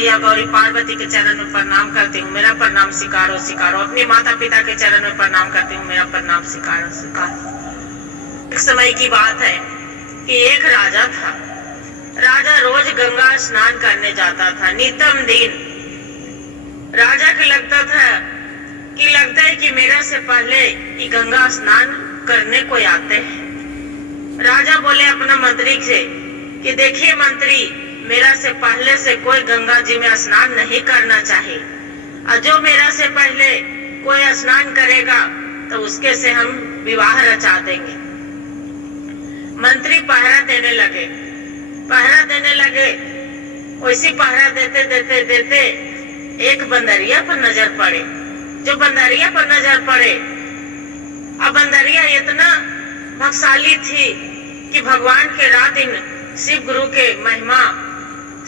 मैया गौरी पार्वती के चरण में प्रणाम करती हूँ, मेरा प्रणाम स्वीकारो स्वीकारो। अपने माता पिता के चरण में प्रणाम करती हूँ, मेरा प्रणाम स्वीकारो स्वीकारो। एक समय की बात है कि एक राजा था। राजा रोज गंगा स्नान करने जाता था, नितम दिन। राजा को लगता है कि मेरा से पहले ये गंगा स्नान करने को आते हैं। राजा बोले अपना मंत्री से कि देखिए मंत्री, मेरा से पहले से कोई गंगा जी में स्नान नहीं करना चाहिए, और जो मेरा से पहले कोई स्नान करेगा तो उसके से हम विवाह रचा देंगे। मंत्री पहरा देने लगे। वैसी पहरा देते एक बंदरिया पर नजर पड़े। जो बंदरिया पर नजर पड़े, अब बंदरिया इतना भाग्यशाली थी कि भगवान के रात दिन शिव गुरु के महिमा,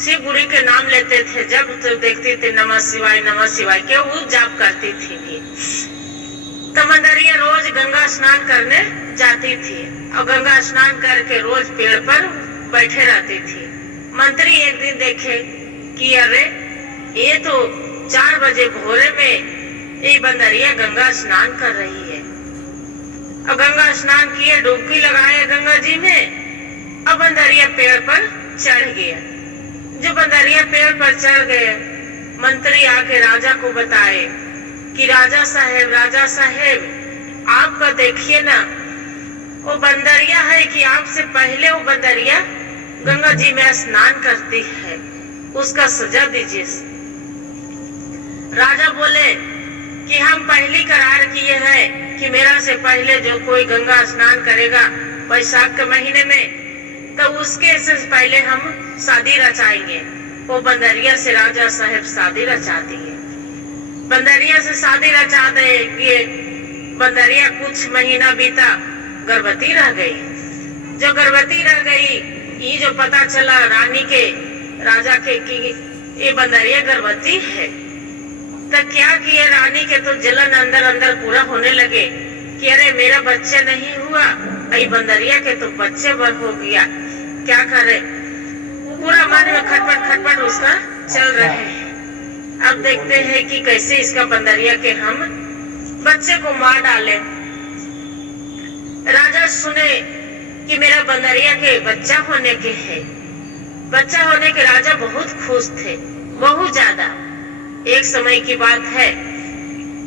शिव गुरु के नाम लेते थे। जब तो देखती थी नमः शिवाय के वो जाप करती थी। तो बंदरिया रोज गंगा स्नान करने जाती थी और गंगा स्नान करके रोज पेड़ पर बैठे रहती थी। मंत्री एक दिन देखे कि अरे ये तो 4 बजे भोरे में ये बंदरिया गंगा स्नान कर रही है। अब गंगा स्नान किए, डुबकी लगाए गंगा जी में। अब बंदरिया पेड़ पर चढ़ गया। जो बंदरिया पेड़ पर चढ़ गए, मंत्री आके राजा को बताए कि राजा साहेब आपका देखिए ना, वो बंदरिया है कि आपसे पहले वो बंदरिया गंगा जी में स्नान करती है, उसका सजा दीजिए। राजा बोले कि हम पहली करार किए हैं कि मेरा से पहले जो कोई गंगा स्नान करेगा वैशाख के महीने में, तो उसके से पहले हम शादी रचाएंगे। वो बंदरिया से राजा साहब शादी रचा दिए। बंदरिया से शादी रचा देंगे। बंदरिया कुछ महीना बीता, गर्भवती रह गई। जो गर्भवती रह गई, ये जो पता चला राजा के कि ये बंदरिया गर्भवती है, तो क्या किए, रानी के तो जलन अंदर पूरा होने लगे कि अरे मेरा बच्चा नहीं हुआ, ये बंदरिया के तो बच्चे बर हो गया, क्या करे। पूरा मन में खटपट उसका चल रहे हैं। अब देखते हैं कि कैसे इसका बंदरिया के हम बच्चे को मार डाले। राजा सुने कि मेरा बंदरिया के बच्चा होने के है। बच्चा होने के राजा बहुत खुश थे, बहुत ज्यादा। एक समय की बात है,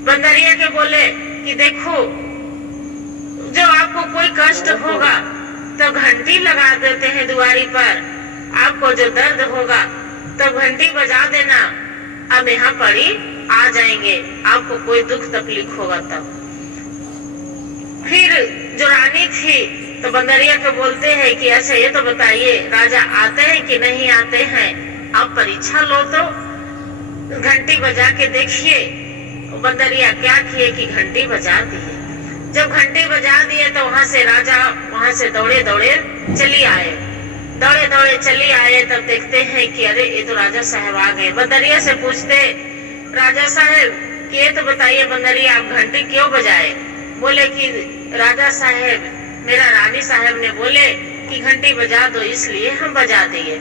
बंदरिया के बोले कि देखो, जो आपको कोई कष्ट होगा तो घंटी लगा देते हैं दुआरी पर, आपको जो दर्द होगा तो घंटी बजा देना, अब यहाँ पर ही आ जाएंगे, आपको कोई दुख तकलीफ होगा तब। फिर जो रानी थी तो बंदरिया को बोलते हैं कि अच्छा ये तो बताइए राजा आते हैं कि नहीं आते हैं, आप परीक्षा लो तो घंटी बजा के देखिए। बंदरिया क्या किए कि घंटी बजा दिए। जब घंटी बजा दिए तो राजा वहां से दौड़े चली आए। तब देखते हैं कि अरे ये तो राजा साहब आ गए। बंदरिया से पूछते, राजा साहब कि ये तो बताइए बंदरिया आप घंटी क्यों बजाए। बोले कि राजा साहब, मेरा रानी साहब ने बोले कि घंटी बजा दो, इसलिए हम बजा दिए।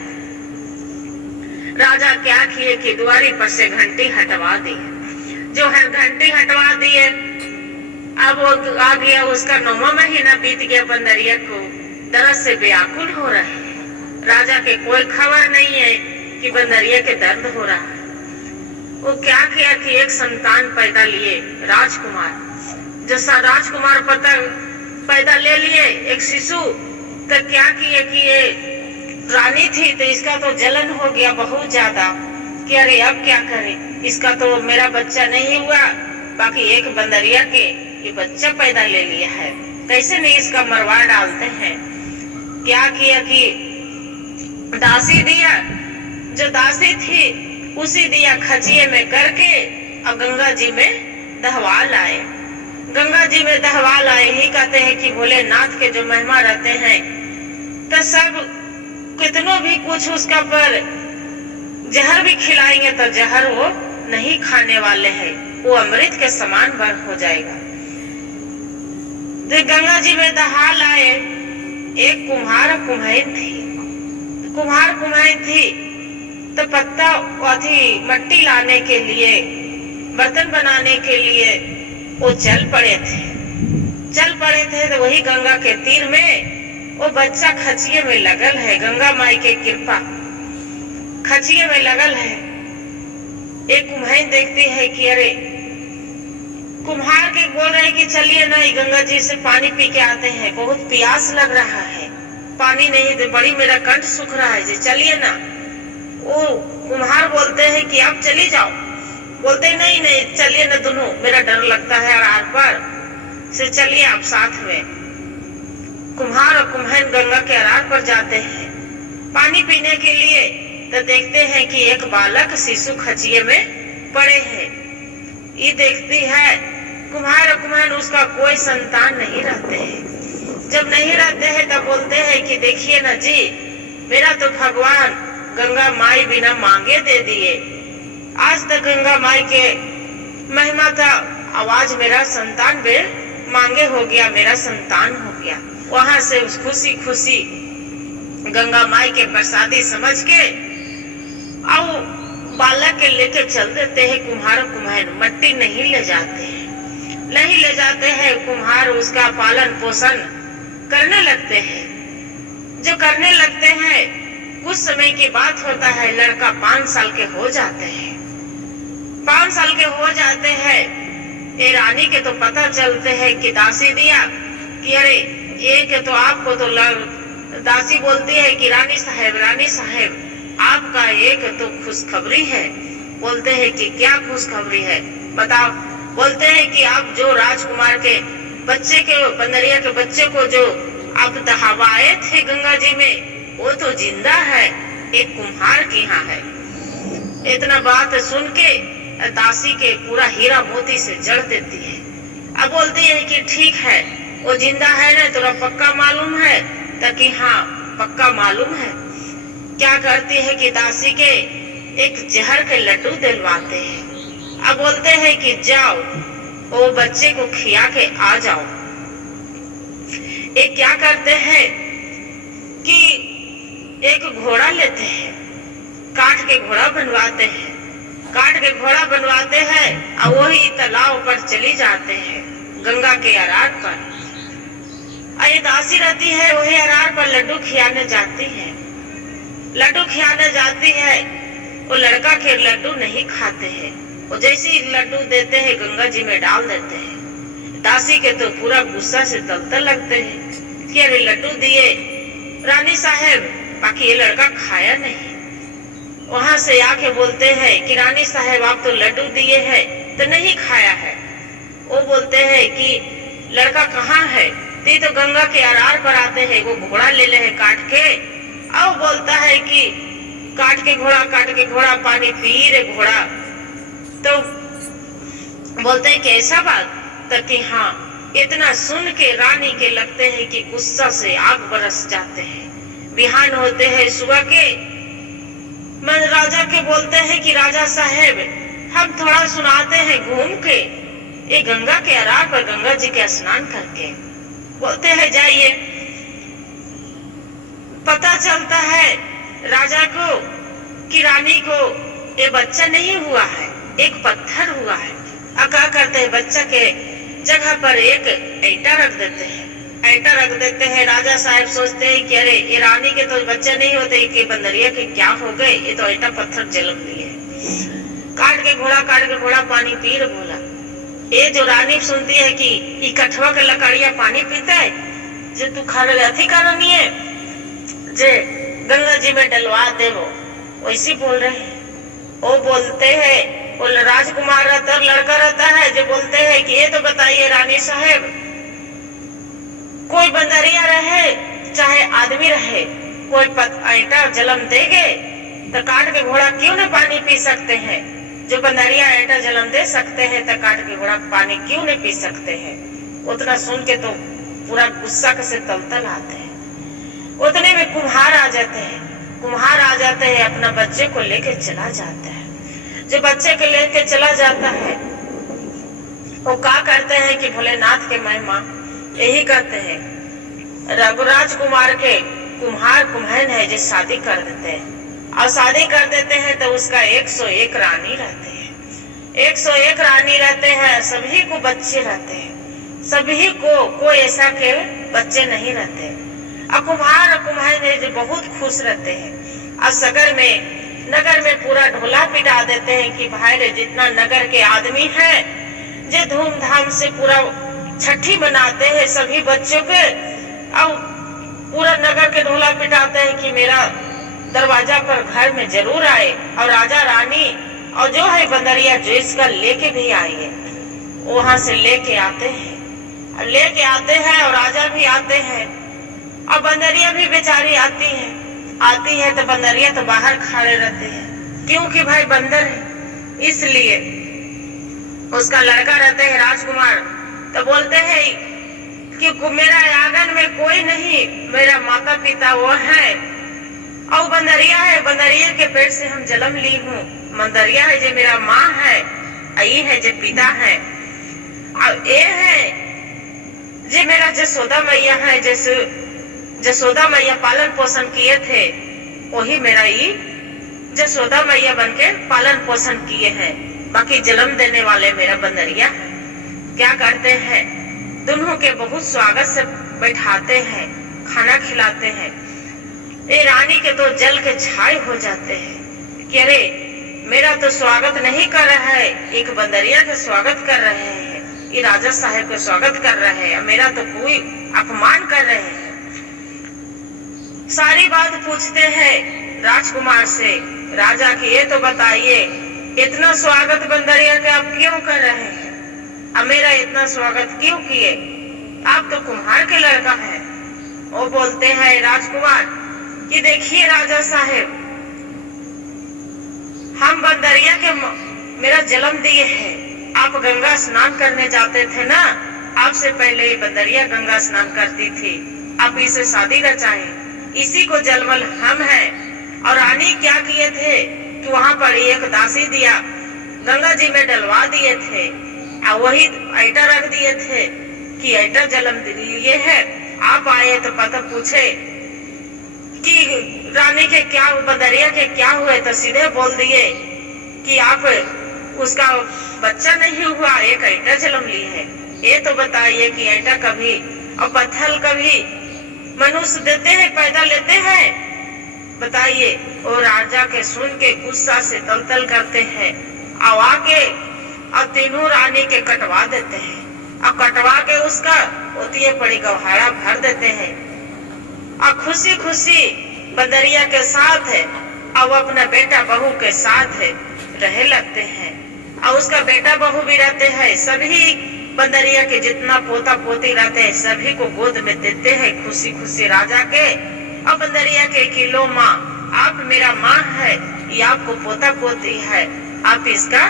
राजा क्या किए कि दुआरी पर से घंटी हटवा दी। जो है घंटी हटवा दिए, अब वो आ गया, उसका 9वां महीना बीत गया। बंदरिया को दर्द से व्याकुल हो रहे हैं। राजा के कोई खबर नहीं है कि बंदरिया के दर्द हो रहा है। वो क्या किया कि एक संतान पैदा लिए, राजकुमार। जो राजकुमार पैदा ले लिए, एक शिशु। तो क्या किए कि ये रानी थी तो इसका तो जलन हो गया बहुत ज्यादा कि अरे अब क्या करें, इसका तो मेरा बच्चा नहीं हुआ, बाकी एक बंदरिया के ये बच्चा पैदा ले लिया है, कैसे नहीं इसका मरवा डालते हैं। क्या किया कि दासी दिया, जो दासी थी उसी दिया खचिए में करके और गंगा जी में दहवा लाए। गंगा जी में दहवा लाए। ही कहते हैं कि भोलेनाथ के जो महिमा रहते हैं तो सब कितनों भी कुछ उसका पर जहर भी खिलाएंगे तो जहर वो नहीं खाने वाले हैं, वो अमृत के समान बर हो जाएगा। तो गंगा जी में दहा लाए। एक कुम्हार कुम्हाइन थी। तो पत्ता अथी मट्टी लाने के लिए, बर्तन बनाने के लिए वो चल पड़े थे। तो वही गंगा के तीर में वो बच्चा खचिए में लगल है। गंगा माई के कृपा, खचिए में लगल है। एक कुम्हार देखती है कि अरे, कुम्हार के बोल रहे कि चलिए ना गंगा जी से पानी पी के आते हैं, बहुत प्यास लग रहा है, पानी नहीं दे, बड़ी मेरा कंठ सूख रहा है जी, चलिए ना। वो कुम्हार बोलते हैं कि आप चली जाओ। बोलते नहीं चलिए ना दोनों, मेरा डर लगता है आर पर से, चलिए आप साथ में। कुम्हार और कुम्हार गंगा के अरार पर जाते हैं पानी पीने के लिए। तो देखते हैं कि एक बालक शिशु खचिए में पड़े हैं। ये देखती है कुम्हार और कुम्हार, उसका कोई संतान नहीं रहते हैं। जब नहीं रहते हैं तब बोलते हैं कि देखिए ना जी, मेरा तो भगवान गंगा माई बिना मांगे दे दिए। आज तक गंगा माई के महिमा था, आवाज मेरा संतान बे मांगे हो गया, मेरा संतान हो गया। वहां से उस खुशी गंगा माई के प्रसादी समझ के आओ बालक के लेके चल देते हैं। कुम्हार मट्टी नहीं ले जाते हैं। कुम्हार उसका पालन पोषण करने लगते हैं। जो करने लगते हैं, कुछ समय की बात होता है, लड़का 5 साल के हो जाते हैं। 5 साल के हो जाते हैं, ये रानी के तो पता चलते हैं कि दासी दिया कि अरे एक तो आपको तो दासी बोलती है कि रानी साहेब आपका एक तो खुशखबरी है। बोलते हैं कि क्या खुशखबरी है बताओ। बोलते हैं कि आप जो राजकुमार के बच्चे के, बंदरिया के बच्चे को जो आप दहावाए थे गंगा जी में, वो तो जिंदा है, एक कुम्हार के यहाँ है। इतना बात सुन के दासी के पूरा हीरा मोती से जड़ देती है। अब बोलती है कि ठीक है, वो जिंदा है ना, तुरा पक्का मालूम है? ताकि हाँ पक्का मालूम है। क्या करती है कि दासी के एक जहर के लड्डू दिलवाते हैं। अब बोलते हैं कि जाओ वो बच्चे को खिया के आ जाओ। एक क्या करते हैं कि एक घोड़ा लेते हैं, काठ के घोड़ा बनवाते हैं। और वही तालाब पर चली जाते हैं, गंगा के अरार पर। ये दासी रहती है, वही अरार पर लड्डू खियाने जाती है। वो लड़का के लड्डू नहीं खाते हैं। वो जैसे ही लड्डू देते हैं गंगा जी में डाल देते हैं। दासी के तो पूरा गुस्सा से तलतल लगते हैं कि अरे लड्डू दिए रानी साहब, बाकी ये लड़का खाया नहीं। वहां से आके बोलते हैं कि रानी साहब आप तो लड्डू दिए हैं तो नहीं खाया है। वो बोलते हैं कि लड़का कहाँ है? तो गंगा के अरार पर आते हैं, वो घोड़ा ले ले है काट के। अब बोलता है कि काट के घोड़ा पानी पी रे घोड़ा। तो बोलते हैं कि ऐसा बात? तो कि हाँ। इतना सुन के रानी के लगते हैं कि गुस्सा से आग बरस जाते हैं। बिहान होते हैं सुबह के, मैं राजा के बोलते हैं कि राजा साहेब हम थोड़ा सुनाते हैं घूम के, ये गंगा के अरार पर गंगा जी के स्नान करके। बोलते हैं जाइए। पता चलता है राजा को कि रानी को ये बच्चा नहीं हुआ है, एक पत्थर हुआ है। अब क्या करते हैं, बच्चा के जगह पर एक ईंटा रख देते हैं। राजा साहब सोचते हैं कि अरे ये रानी के तो बच्चे नहीं होते, कि बंदरिया के क्या हो गए, ये तो ईंटा पत्थर जन्म लिए। काट के घोड़ा पानी पी रे बोला। ये जो रानी सुनती है कि ये कठवा के लकड़िया पानी पीता है, जो तू खा रहे अथी करनी है, जे गंगा जी में डलवा दे, वो वैसी बोल रहे हैं। वो बोलते हैं, वो राजकुमार रहता लड़का रहता है, जो बोलते हैं कि ये तो बताइए रानी साहब, कोई बंदरिया रहे चाहे आदमी रहे, कोई ईंटा जन्म देगे तो काट के घोड़ा क्यों न पानी पी सकते हैं? जो बंदरिया ईंटा जन्म दे सकते हैं तो काट के घोड़ा पानी क्यों नहीं पी सकते हैं? उतना सुन के तो पूरा गुस्सा से तलतल आते हैं। उतने में कुम्हार आ जाते हैं, अपना बच्चे को लेके चला जाता है। जो बच्चे को लेके चला जाता है, वो क्या करते हैं कि भोलेनाथ के महिमा यही कहते हैं। रघुराज कुमार के कुम्हार है जो शादी कर देते हैं। और शादी कर देते हैं तो उसका 101 रानी रहते हैं, 101 रानी रहते हैं, सभी को बच्चे रहते हैं, सभी को कोई ऐसा के बच्चे नहीं रहते। और कुम्हार जो बहुत खुश रहते हैं। और नगर में पूरा ढोला पिटा देते हैं कि भाई रे जितना नगर के आदमी हैं जे धूमधाम से पूरा छठी मनाते हैं सभी बच्चों के, और पूरा नगर के ढोला पिटाते हैं कि मेरा दरवाजा पर घर में जरूर आए, और राजा रानी और जो है बंदरिया जो इसका लेके भी आएंगे, वहां से लेके आते हैं और राजा भी आते हैं, और बंदरिया भी बेचारी आती है तो बंदरिया तो बाहर खड़े रहते हैं, क्योंकि भाई बंदर है इसलिए। उसका लड़का रहते हैं राजकुमार, तो बोलते हैं कि मेरा आंगन में कोई नहीं, मेरा माता पिता वो है, और बंदरिया है, बंदरिया के पेट से हम जन्म ली हूँ, बंदरिया है जो मेरा माँ है, आई है जो पिता है, और ये है जो मेरा जसोदा मैया है, जसोदा मैया पालन पोषण किए थे, वही मेरा ये जसोदा मैया बनके पालन पोषण किए हैं, बाकी जन्म देने वाले मेरा बंदरिया है। क्या करते हैं, दोनों के बहुत स्वागत से बैठाते हैं, खाना खिलाते हैं। ये रानी के तो जल के छाए हो जाते हैं कि अरे मेरा तो स्वागत नहीं कर रहा है, एक बंदरिया का स्वागत कर रहे हैं, ये राजा साहब का स्वागत कर रहे हैं, मेरा तो कोई अपमान कर रहे हैं। सारी बात पूछते हैं राजकुमार से, राजा की ये तो बताइए इतना स्वागत बंदरिया का आप क्यों कर रहे हैं, अब मेरा इतना स्वागत क्यों किए, आप तो कुम्हार के लड़का है। वो बोलते हैं राजकुमार कि देखिए राजा साहब, हम बंदरिया के मेरा जन्म दिए हैं, आप गंगा स्नान करने जाते थे ना, आपसे पहले ये बंदरिया गंगा स्नान करती थी, आप इसे शादी रचाए, इसी को जलमल हम हैं। और रानी क्या किए थे कि वहाँ पर एक दासी दिया गंगा जी में डलवा दिए थे, और वही ऐटा रख दिए थे कि ऐटा जन्म लिए है। आप आए तो पता पूछे कि रानी के क्या, बंदरिया के क्या हुए, तो सीधे बोल दिए कि आप उसका बच्चा नहीं हुआ, एक ऐटा जन्म ली है। ये तो बताइए कि ऐटा कभी और पत्थर कभी मनुष्य देते हैं, पैदा लेते हैं, बताइए। और राजा के सुन के गुस्सा से तलतल करते हैं, आवा के और तीनों रानी के कटवा देते हैं, और कटवा के उसका होती पड़ी गौहारा भर देते हैं, और खुशी खुशी बंदरिया के साथ है और अपना बेटा बहू के साथ है रहे लगते हैं। और उसका बेटा बहू भी रहते हैं, सभी बंदरिया के जितना पोता पोती रहते हैं सभी को गोद में देते हैं खुशी खुशी राजा के। और बंदरिया के किलो माँ, आप मेरा माँ है, ये आपको पोता पोती है, आप इसका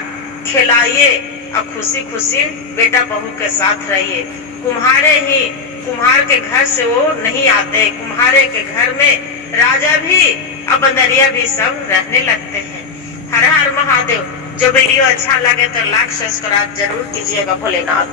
खिलाइए और खुशी खुशी बेटा बहू के साथ रहिए। कुम्हार के घर से वो नहीं आते, कुम्हारे के घर में राजा भी और बंदरिया भी सब रहने लगते हैं। हर हर महादेव। जो वीडियो अच्छा लगे तो लाइक सब्सक्राइब जरूर कीजिएगा। भोलेनाथ।